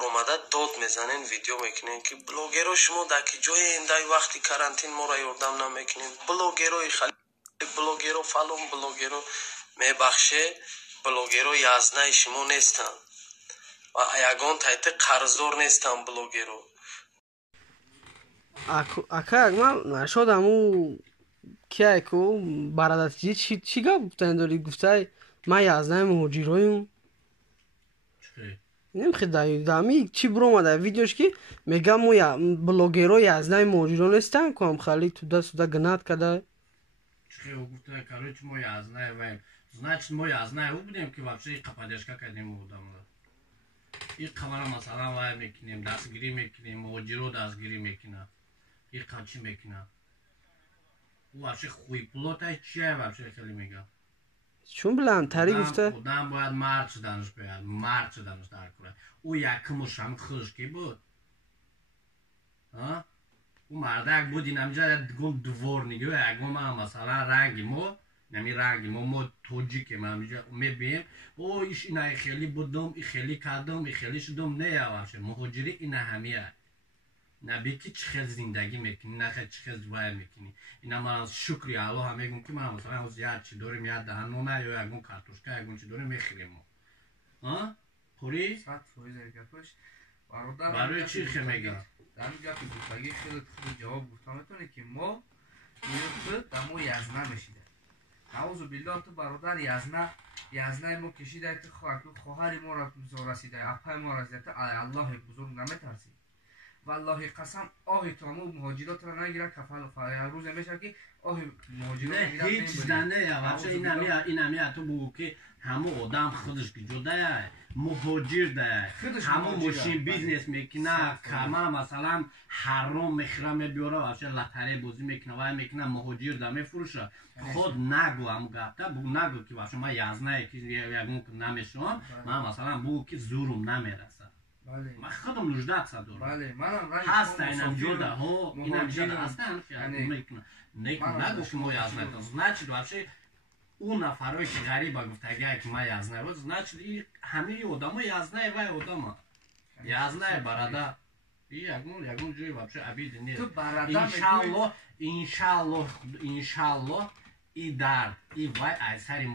برآمده داد میزنین ویدیو میکنین که بلاگرها شما در که جای ایندای وقتی کرانتین ما را یاردم نمیکنین بلاگرهای خیلی بلاگرها فلان بلاگرها میبخشه بلاگرها یازنه شما نیستن و یگان تایت قرضدار نیستن بلاگرها اکا من نشدم او کیه که برادت چی گفتن داری گفته من یازنه مهاجرایم نمیخواد دامی چی برو اومده ویدیوش که میگم مو بلاگرها یازنه مهاجران نیستن کنم خالی تو دست گنات کده چی گفته короче ما یازنه و значит ما یازنه او بودیم که вообще این قپادشکا کردیم بودم این قمر مثلا وای میکنیم دستگیری میکنیم مهاجرو دستگیری میکنه این قچی میکنه او вообще خوی پلوتای چیه вообще خیلی میگم چون بلند تری گفته آدم باید مرد شدنش باید مرد شدنش در کنه او یکمش هم خشکی بود او مردک بود این همجا گم دوار نگه اگه ما مثلا رنگی ما نمی رنگی ما توجی که ما همجا میبینیم او ایش اینه خیلی بودم ای خیلی کردم ای خیلی شدم نه یواشه مهاجری اینه همیه نبی که چه زندگی میکنی نه خیلی چه وای میکنی اینا من از شکری الله هم میگم که من مثلا از یاد چی داریم یاد دهنونه یا یکون کارتوشکا یکون چی داریم میخریم ها پوری 100% گپش برای چی خیلی میگم در این گپی گفتگی خیلی جواب گفتم میتونه که ما خود دمو یزنه میشیده نعوذ بالله تو برادر یزنه ما کشیده تو خواهر ما را رسیده اپای ما رسیده تو الله بزرگ نمیترسی والله قسم آهی تو همون مهاجرات را نگیره کفل و فرای روز میشه که آهی مهاجرات نگیره نه هیچ نه این همیه تو بگو که همون آدم خودش که جده مهاجر ده همون ماشین بیزنس میکنه کما مثلا حرام میخره میبیاره واسه لطره بازی میکنه و میکنه مهاجر ده میفروشه خود نگو همون گفته بگو نگو که واسه من یازنه که یکمون نمیشم من مثلا بگو که زورم نمیرسه من خودم 18 سال دارم بله منم رنگ هست اینم جوده ها اینم جوده هست میکنه نگو که ما یازنه значит вообще اون نفرایی که غریبه گفته اگه که ما یازنه بود значит همه آدما یازنه و آدما یازنه برادر یگون جوی вообще عبید نیست انشالله ای درد ای وای ایسری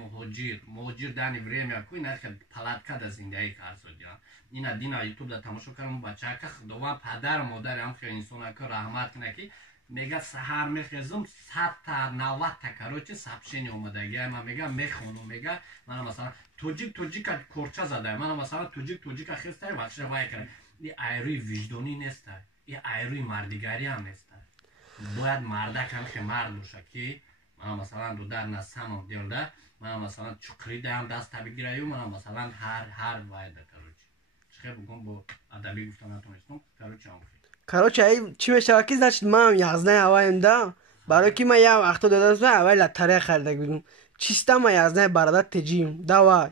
مهاجر دانی время کوی نخد پلاتکا دا زندگی کار سودیان اینا دینا یوتیوب دا تماشا کردم بچه که خداوند پدر و مادر هم خیلی انسان که رحمت کنه که میگه سحر میخیزم 100 تا 90 تا کروچه سبشینی اومدگی من میگه میخونم میگه من مثلا توجیک کورچه زده من مثلا توجیک خسته وقشه وای کنه این ایروی وجدانی نیست این ایروی مردگاری هم نیست باید مردک هم خیلی مرد باشه که من مثلا دو در نستم دیرده من مثلا چکری دهم دست بگیرم من مثلا هر وایده کروچه چه بگم با ادبی گفتم نتونستم کروچه هم کروچه چی میشه که значит من یازنه هوایم ده برای که من یه وقتا داده است اول لطره خریده بودم چیستا من یازنه برادر تجیم دوای